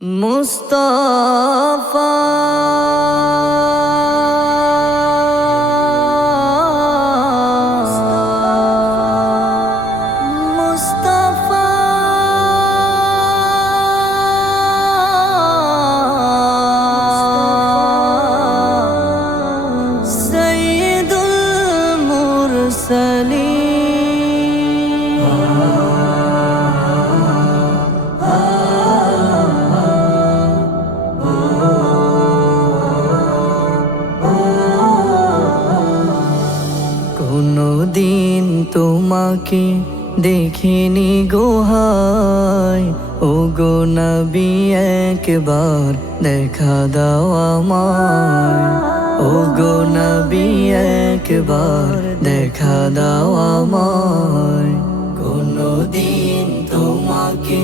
مصطفیٰ কোনো দিন তোমাকে দেখিনি গোহায় ও গো নবী, একবার দেখা দাও আমায়। ও গো নবী, একবার দেখা দাও আমায়। কোনো দিন তোমাকে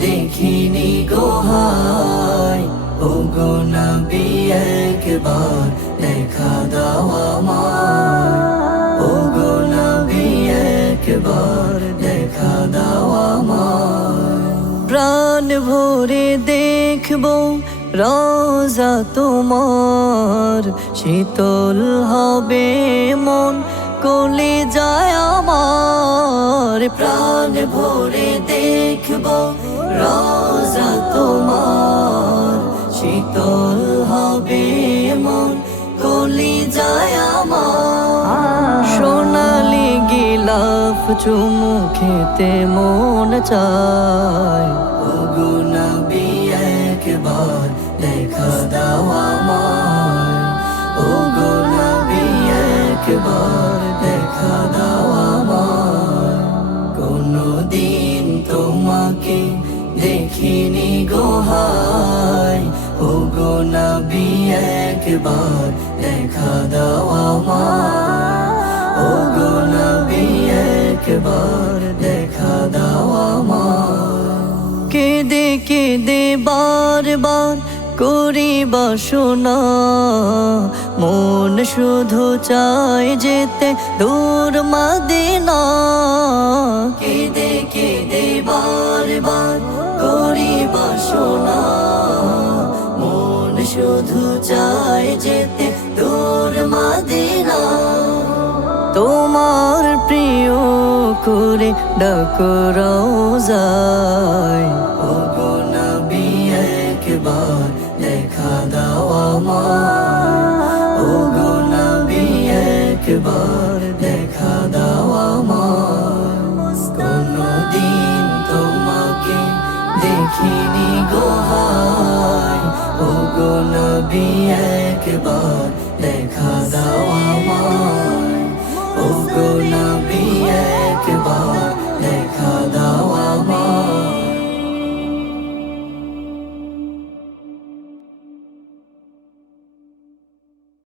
দেখিনি গোহায় ও গো নবী, একবার দেখা দাও আমায়। ভরে দেখব রোজা তোমার। শীতল হবে মন কলে যায় আমার। প্রাণ ভোরে দেখব চুমু খেতে মন চায়। ওগো নবী, একবার দেখা দাও আমায়। ওগো নবী, একবার দেখা দাও আমায়। কোনো দিন তোমাকে দেখিনি করি বাসনা। মন শুধু চায় যেতে দূর মাদিনা। কেঁদে কেঁদে বারবার করি বাসনা। মন শুধু চায় যেতে দূর মাদিনা। তোমার প্রিয় করে ডাকর যায় একবার দেখা দাও আমার। কোনো দিন তোমাকে দেখিনি গোহাই ও গো নবী, একবার দেখা দাও নবী